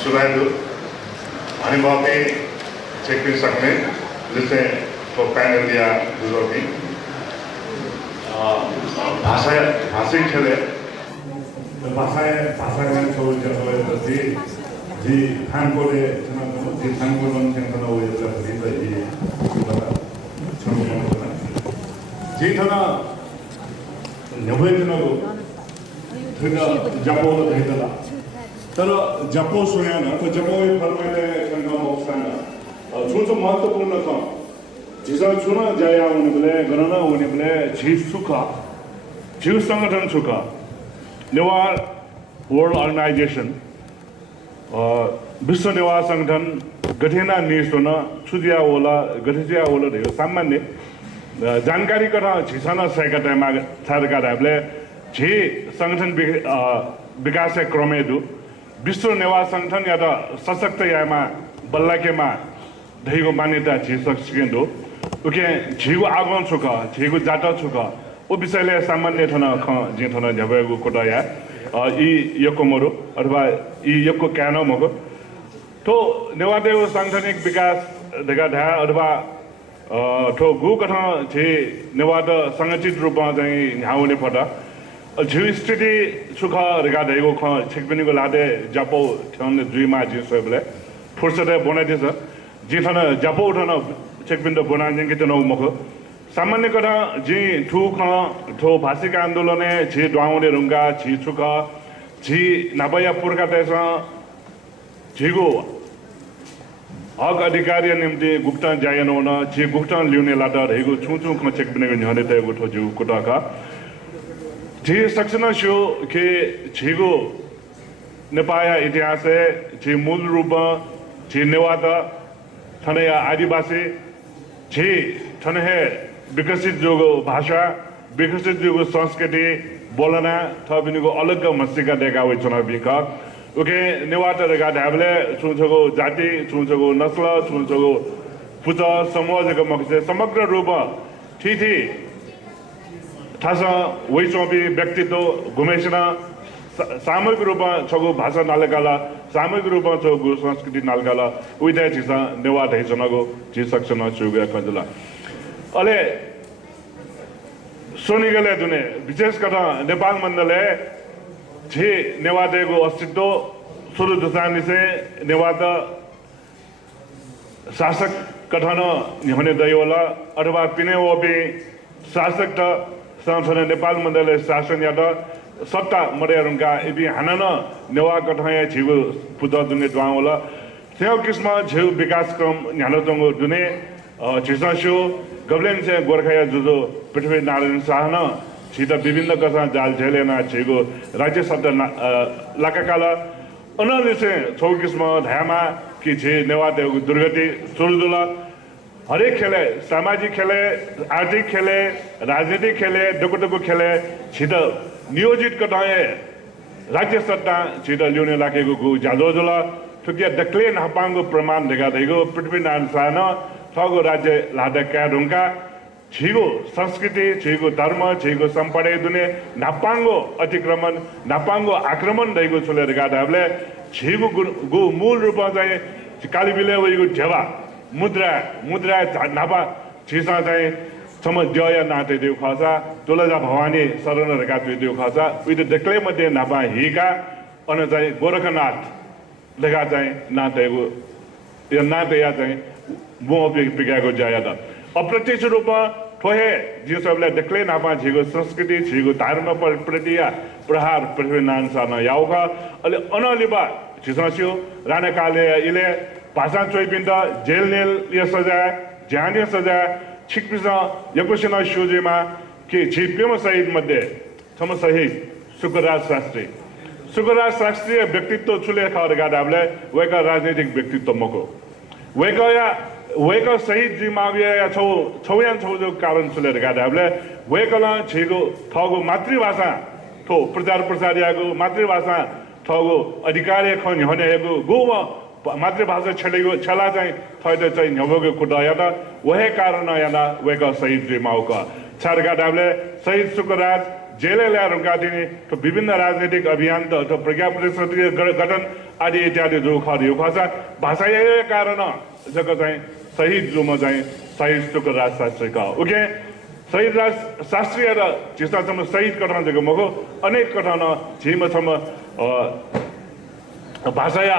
Sulaidu, Animati, Chekri Sakme, listen for Pan India, Durobi. भाषा खेले भाषा छोड़ जब जी खान को ले जी खान को बन के खाना वो ये सब जी जी थाना नब्बे दिनों को फिर जापो भेजला तर जापो सुने ना तो जापो ये फरमाने कंगा मोक्साना चुन महत्वपूर्ण था जिसा चुना जाया उन्हें बोले गणना उन्हें बोले जीव सुखा जीव संगठन सुखा नेवार वर्ल्ड ऑर्गेनाइजेशन विश्व नेवार संगठन गठेना निष्ठोना छुदिया वाला देखो सामान्य जानकारी करा झिसाना सैकटा माग छारका राबले झे संगठन विकास क्रमे दु विश्व नेवार संगठन या त सशक्त यामा बल्लाकेमा धैगो मान्यता झे सक्सेन्दो ओके झेगो आगमन छुका झेगो जाटा छुका ओ विषयले सामान्य थन ख जे थन झबेगो कोटाया इ यकोमरो अथवा इ यको क्यानो मगो तो नेवादेव सांगठनिक विकास देखा धा अथवा तो गु कथा झे नेवाद संगठित रूपमा चाहिँ न्याउने फटा झिउ स्थिति सुख रेगा देगो ख छेकबिनीको लादे जापो थन दुईमा जे सबले फुर्सदे बनाइदिछ जे थन जापो उठन छेकबिन्दो बनाइदिन के तनो मख सामान्य कथा जी ठु ख ठो भाषिक आन्दोलने झे द्वाउने रुंगा झी छुक झी नाबया पुरका देश झिगो हक अधिकारी निम्ति गुप्तन जायन होन जे गुप्तन ल्याउने लाटा रहेको छुछु ख छेकबिनीको न्याउने तयको ठो जिउ कोटाका जे सक्सन शो के झिगो नेपाया इतिहास जे मूल रूप जे नेवादा थनया आदिवासी जे थनहे विकसित जोगो भाषा विकसित जोगो संस्कृति बोलना थबिनीको अलग मस्तिका देखा होइ चुनाव बिका ओके नेवाटा रेगा ढाबले छुछको जाति छुछको नस्ल छुछको पुच समाजको मकसद समग्र रूप थिथि थासा वैचोपी व्यक्तित्व घुमेसना सामूहिक रूपमा छगो भाषा नालकाला सामूहिक रूपमा छगो संस्कृति नालकाला उइदा छिसा नेवा ढैचनको जे सक्सन सुगा कजला अले सोनिगले दुने विशेष कथा नेपाल मण्डले झे नेवादेको अस्तित्व सुरु दुसानी से नेवाद शासक कथन हुने दयोला अथवा पिने ओबे शासक त संसद नेपाल मण्डले शासन या त सत्ता मर्यारुंगा इबी हानन नेवा कथया झिगो पुजा दुने द्वावला त्यो किस्म झिउ विकास क्रम न्यालोजंगो दुने झिससो गब्लेन से गोरखया जुजो पृथ्वी नारायण शाहन छिटा विभिन्न कसा जाल झेलेना झिगो राज्य शब्द लाकाकाला अनलिसे छौ किस्म धामा कि झे नेवादेको दुर्गति सुरदुला हरेक खेले सामाजिक खेले आर्थिक खेले राजनीतिक खेले डुकुटुकु खेले छिट नियोजित कटाए राज्य सत्ता छिट ल्याउने लागेको गु जादोजुला ठुकिया दक्ले नपाङको प्रमाण देखा देगो पृथ्वी नारायण शाहन छगो राज्य लादा ढुङ्गा छिगो संस्कृति छिगो धर्म छिगो सम्पडे दुने नापाङ्गो अतिक्रमण नापाङ्गो आक्रमण दैगो छोलेर गाडाबले छिगो गु मूल रूपमा चाहिँ कालीबिले वइगो झेवा मुद्रा नापा छिसा चाहिँ सम जय नाते देउ खसा तुलजा भवानी शरण रेखा देउ खसा उइद देखले मध्ये नापा हिका अन चाहिँ गोरखनाथ लेखा चाहिँ नातेको यो नाते या चाहिँ मो पिकाको जाया त अप्रत्यक्ष रूपमा ठोहे जे सबले देखले नापा झिगो संस्कृति झिगो धर्म प्रतिया प्रहार पृथ्वी नारायण शाह याउका अले अनलिबा झिसस्यो राणाकाले इले भाषा चोइपिन्द जेल नेल या सजाय जाने सजाय छिकपिसा यकोसिना शोजेमा के छिपेम शहीद मध्ये सम शहीद सुकराज शास्त्रीय व्यक्तित्व चुले खर गाडाबले वेका राजनीतिक व्यक्तित्व मको वेका शहीद जी माविया छौयान छौजो कारण चुलेर गाडाबले वेकला छिगो थगो मातृभाषा थो प्रचार प्रसारियाको मातृभाषा थगो अधिकारी खन हनेको गोमा मातृभाषा छलेको छला चाहिँ थैद चाहिँ न्यवगो कुटाया त वहे कारण याना वेका शहीद जी माउका छार गाडाबले शहीद सुकराज जेले ल्यारुका दिने तो विभिन्न राजनीतिक अभियान तो प्रज्ञा परिषदीय गठन आदि इत्यादि जो खरियो खसा भाषाय कारण जको चाहिँ शहीद जोमा चाहिँ शहीद शुक्र राज शास्त्रीका ओके शहीद राज शास्त्रीय र जिसासम्म शहीद कटान जको मको अनेक कटान झिमसम्म भाषाया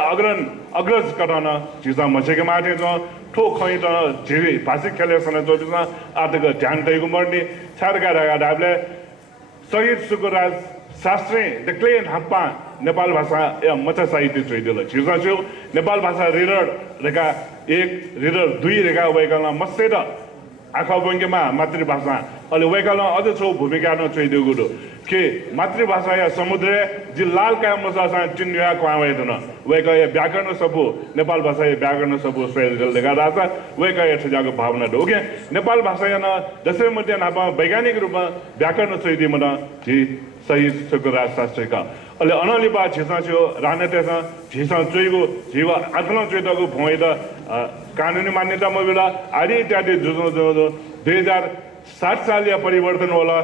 अग्रज कटान जिसा मसेको माथे जो ठो खै त झिरी भाषिक खेलेसन जोदिसना आदक ध्यान दैगु मर्ने छारका रागाले शहीद शुक्र राज शास्त्री देखले हाप्पा नेपाल भाषा या मचा साहित्य चोइदिल छिर्सा छु नेपाल भाषा रिडर रेखा 1 रिडर 2 रेखा वैकल्न मसेद आखा बङ्गेमा मातृभाषा अहिले वैकल्न अझ छौ भूमिका न चोइदिगु दो के मातृभाषा या समुद्र जि लाल का मसा चिन्या क्वावेदन वैकय व्याकरण सबु नेपाल भाषा या व्याकरण सबु स्वेल लेगा राजा वैकय ठजाको भावना दो ओके नेपाल भाषा या न दशै मध्ये नापा वैज्ञानिक रूपमा व्याकरण चोइदि मन जि शहीद शुक्र राज शास्त्रीका अहिले अनलिपा छिसा छु राजनीतिमा छिसा चोइगो जीव आत्मा चोइदको भोइद कानुनी मान्यता मबिला आदि इत्यादि जुझो 2007 सालीय परिवर्तन होला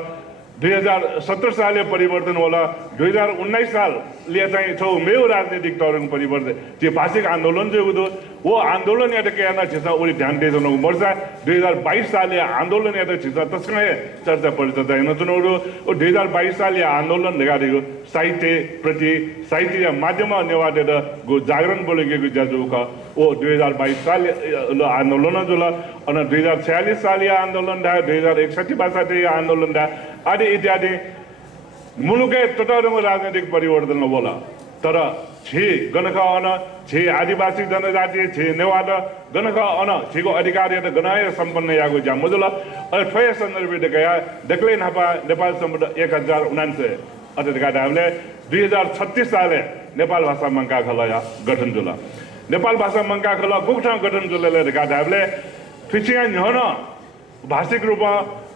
2017 सालीय परिवर्तन होला 2019 साल लिए चाहिँ छौ मेउ राजनीतिक तरंग परिवर्तन जे भाषिक आन्दोलन जो हुदो वो आन्दोलन या के ना छिसा उली ध्यान दे जनो मर्सा 2022 सालीय आन्दोलन या छिसा तस्कै चर्चा परिचर्चा हैन जुनोरो ओ 2022 सालीय आन्दोलन लगाएको साहित्य प्रति साहित्य माध्यम नेवादेर गो जागरण बोलेको जाजु का ओ 2022 साल आन्दोलन जुल अनि 2046 सालीय आन्दोलन दा 2061 भाषाते आन्दोलन दा आदि इत्यादि मुलुकै तटरङ्ग राजनीतिक परिवर्तन होला तर छि गणका अन छि आदिवासी जनजाति छि नेवाद गणका अन छिको अधिकार या गणाय सम्पन्न यागो जा मजुल ठय सन्दर्भ देखया देखले नापा नेपाल सम्बन्ध 1099 अर्थात हामीले 2036 साले नेपाल भाषा मङ्का खलया गठन जुल नेपाल भाषा मङ्का खल गुठा गठन जुलले देखा हामीले फिचिया न्हन भाषिक रूपमा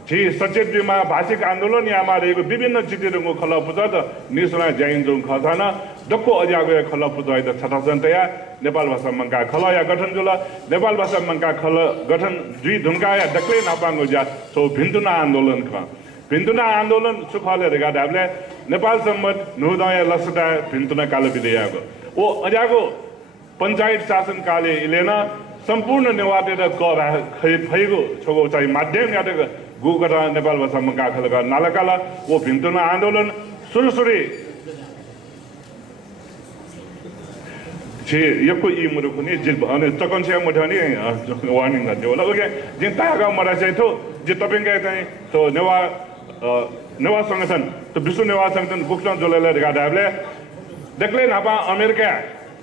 छि सचेतमा भाषिक आन्दोलन यामा रहेको विभिन्न चितिरको खल पुजत निसुना ज्याइन्जोङ खथाना डक्को अज्यागो खल पुजय त छटासन्तया नेपाल भाषा मङ्का खलया गठन जुल नेपाल भाषा मङ्का खल गठन दुई ढुङ्गाया डक्ले नापाङ्गो ज्या सो भिन्तुना आन्दोलन ख भिन्तुना आन्दोलन सुखले रेगा हामीले नेपाल सम्बन्ध नुदय लसटा भिन्तुना काल विधेयक ओ अज्यागो पञ्चायत शासन काले इलेन सम्पूर्ण नेवादेर क खैगो छोगो चाहिँ माध्यम यादक गुगरा नेपाल भाषा मङ्का खलका नालकाला वो भिन्तुना आन्दोलन सुरुसुरी छि यको इ मुरुखुनी जिल अनि तकनसिया मठनी वार्निङ गर्दै होला ओके जिन तागा मरा चाहिँ थो जे तपाईंगा चाहिँ तो नेवा संगठन तो विश्व नेवा संगठन गुक्टन जोलेले गाडाबले देखले नापा अमेरिका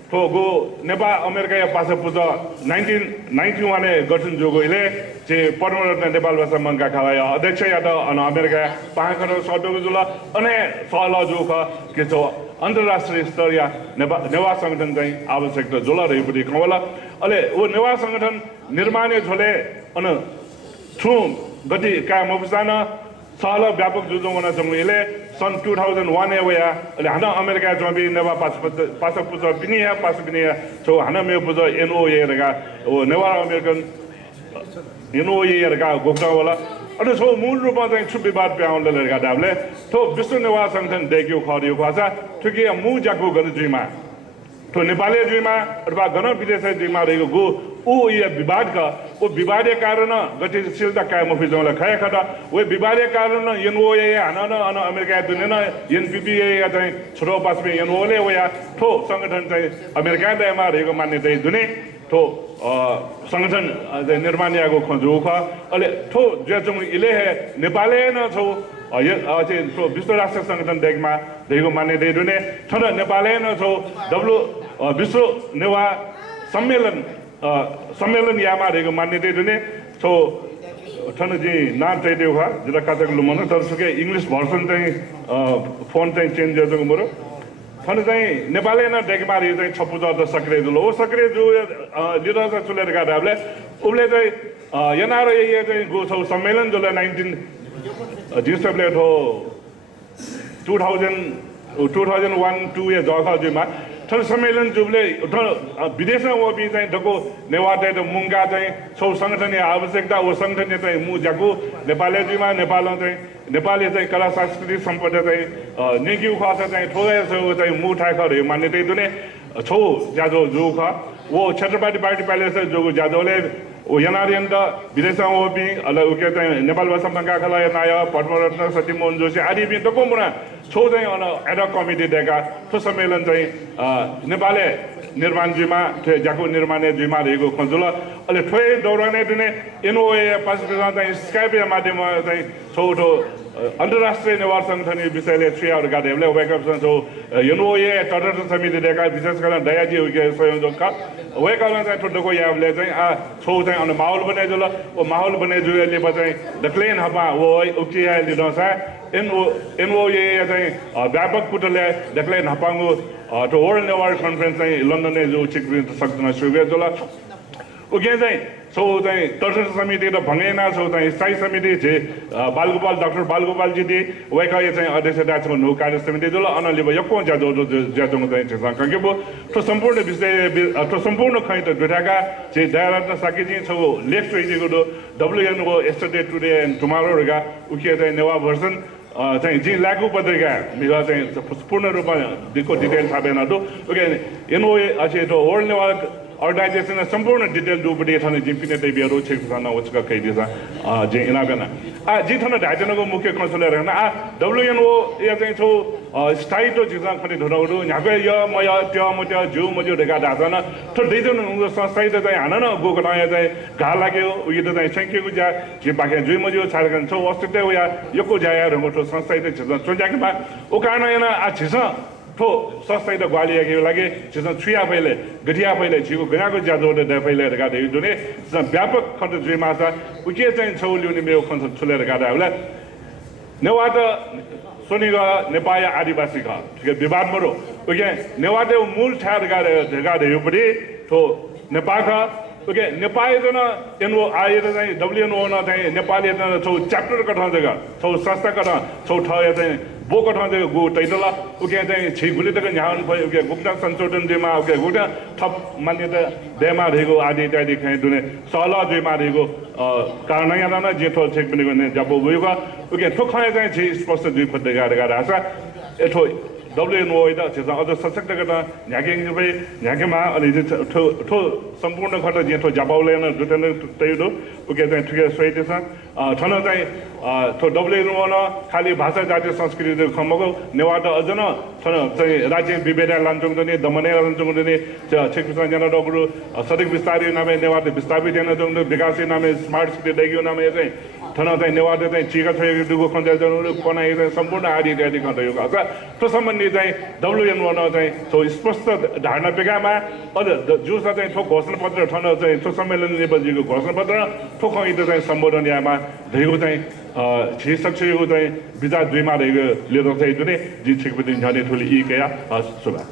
तो गो नेपाल अमेरिका या पास पुज 1991 गठन जोगो इले जे परमरत्न नेपाल भाषा मङ्का खाया अध्यक्ष या त अन अमेरिका पाखर सटोको जुल अने सल जो के छ अन्तर्राष्ट्रिय स्तर या नेवा संगठन चाहिँ आवश्यकता जुल रहेपटि खवला अले वो नेवा संगठन निर्माण झोले अन छु गति का मबसान सहल व्यापक जुझोना जमुले सन 2001 एवया अहिले हाना अमेरिका जबी नेवा पास पुज पिनिया पास पिनिया छौ हाना मे पुज एनओए रगा ओ नेवा अमेरिकन एनओए रगा गोक्टा वाला अनि छौ मूल रूपमा चाहिँ छु विवाद प्याउनले रगा दाबले थो विश्व नेवा संगठन देख्यो खरियो भाषा ठुकी मु जाको गनजुमा तो नेपाली जुमा अथवा गण विदेश जुमा रहेको गो ऊ ये विवाद का वो विवादीय कारण गतिशीलता कायम फिजौला खाया खटा वो विवादीय कारण एनओए हाना अन अमेरिका दुनिया एनपीपीए या चाहिँ छोरो पास में एनओले वो या ठो संगठन चाहिँ अमेरिका दायमा रहेको मान्यता दुने ठो संगठन निर्माण याको खोजु ख अहिले ठो जेचुङ इले हे नेपाली न छौ विश्व राष्ट्र संगठन देखमा रहेको मान्यता दुने ठन नेपाली न छौ विश्व नेवा सम्मेलन यामा रहेको मान्यता दुने छौ ठन जी नाम चाहिँ देउ खा जरा काचक लुमन तर सुके इंग्लिश भर्सन चाहिँ फोन चाहिँ चेन्ज गरेको मरो ठन चाहिँ नेपाली न देखमा रे चाहिँ छपुज त सक्रे जुलो ओ सक्रे जु लिडर चाहिँ चुलेर गाडाबले उले चाहिँ एनआरओ ये चाहिँ गो छौ सम्मेलन जुले 19 जिसले हो 2001-2 या जगा जुमा थल सम्मेलन जुले विदेशमा वो भी चाहिँ दको नेवाटे त मुंगा चाहिँ छौ संगठन आवश्यकता वो संगठन चाहिँ मु जाको नेपाली जुमा नेपालमा चाहिँ नेपाली चाहिँ कला संस्कृति सम्पदा चाहिँ निगिउ खासा चाहिँ थोरै छौ चाहिँ मु ठाखर मान्यता दुने छौ ज्यादो जोखा वो छत्रपति पार्टी पैलेस जोगो ज्यादोले ओ यनारियन्त विदेशमा ओपी अल उके चाहिँ नेपाल भाषा मङ्गाखला नाय पद्मरत्न सत्यमोहन जोशी आदि पनि त कोमुना छौ चाहिँ अन एडक कमिटी देका ठो सम्मेलन चाहिँ नेपालले निर्माण जुमा जाको निर्माण जुमा रहेको खन्जुल अहिले ठोय दौराने दिने एनओए पासिफिकमा चाहिँ स्काइप माध्यममा चाहिँ छौटो अन्तर्राष्ट्रिय नेवार सङ्गठन विषयले छुयाहरू गाडेहरूले वेकअप छौ एनओए तटस्थ समिति देका विशेष गरेर दयाजी उके संयोजकका वेकअप चाहिँ ठुटोको याबले चाहिँ छौ चाहिँ अन माहौल बने जुल ओ माहौल बने जुले चाहिँ दक्लेन हपा वो उकिया लिदोसा एनओए चाहिँ व्यापक पुटले दक्लेन हपांगो to World Nevar Conference चाहिँ लन्डनले जो चिक्रिन सक्दैन सुगे जुल उके चाहिँ छौ चाहिँ तटस्थ समिति र भङ्गेना छौ चाहिँ स्थायी समिति छे बालगोपाल डाक्टर बालगोपाल जी दि वेकाय चाहिँ अध्यक्षता छ नो कार्य समिति जुल अनलिब यको ज्याजो ज्याजो चाहिँ छ ककेबो तो सम्पूर्ण विषय तो सम्पूर्ण खै त दुटाका जे दयारत्न साकेजी छौ लेख चाहिँ go WNO yesterday today and tomorrow रगा उके चाहिँ नेवा भर्सन चाहिँ जी लागू पत्रिका मिला चाहिँ पूर्ण रूपमा दिको डिटेल थाहा भएन ओके एनओए अझै तो वर्ल्ड नेवार अर्गनाइजेसन सम्पूर्ण डिटेल डुबडी थाने जिम्पिने तैबियरो छेक थाना उचका कैदिसा जे इनाबेना जी थाना ढाइजनको मुख्य कन्सुलर हैन WNO या चाहिँ छौ स्थायी तो जिसा खनि धरौडु यहाँको य म य त्यो म त्यो जु म जो ढेका ढासन त दैजन संस्थाई त चाहिँ हान न गोको नयाँ चाहिँ घा लाग्यो उयो त चाहिँ संख्यको जा जे बाके जुइ म जो छाडकन छौ अस्तित्व या यको जाया रंगो तो संस्थाई त छ सोजाके बा ओ कारण yana आ छिस ठो सस्ता त ग्वालिया के लागि जिसम छुया पहिले गठिया पहिले छिको गनाको ज्यादो दे पहिले गाडे जुने व्यापक खण्ड जुइ माछा उके चाहिँ छौलिउने मेरो खण्ड छुलेर गाडा होला नेवाट सोनिगा नेपाल आदिवासी का ठीक विवाद मरो ओके नेवाटे मूल ठार गाडे यो पनि तो नेपाल का ओके नेपाल जना एनओ आए चाहिँ WNO न चाहिँ नेपाली जना छौ च्याप्टर कठा जग्गा छौ संस्था कठा छौ ठय चाहिँ बो कठा जग्गा गो तैदला ओके चाहिँ छिगुले तक न्यान भयो ओके गुप्ता संशोधन दिमा ओके गुटा थप मान्यता देमा रहेको आदि इत्यादि खै दुने सला दिमा रहेको कारण यहाँ न जे थो छेक पनि गर्ने जब गयो ओके थो खै चाहिँ छि स्पष्ट दुई फटे गाडा आसा एठो WNO ida चाहिँ अझ सशक्त गर्न न्याकेङ भए न्याकेमा अनि ठो सम्पूर्ण खट जे थो जाबाउले न दुतन तैदो ओके चाहिँ ठिकै सोइते छ ठन चाहिँ थो WNO न खाली भाषा जातीय संस्कृति खमको नेवाट अझ न ठन चाहिँ राज्य विभेद लान्छौं दने दमने लान्छौं दने छेकसँग जना डगुरु सडक विस्तारी नामे नेवाट विस्थापित जना जङ विकास नामे स्मार्ट सिटी देगियो नामे चाहिँ ठन चाहिँ नेवाट चाहिँ चिका छोएको दुगो खन्जा जनु बनाइ सम्पूर्ण आदि इत्यादि खन्जा यो आका तो सम्बन्धी चाहिँ WNO न चाहिँ थो स्पष्ट धारणा बेगामा अझ जुस चाहिँ थो घोषणा पत्र ठन चाहिँ थो सम्मेलन नेपालजीको घोषणा पत्र थो खैत चाहिँ सम्बोधन यामा धेको चाहिँ छि सक्छको चाहिँ विचार दुईमा रहेको लिएर चाहिँ जुने जी छिकपति झने ठुली इ कया सुबा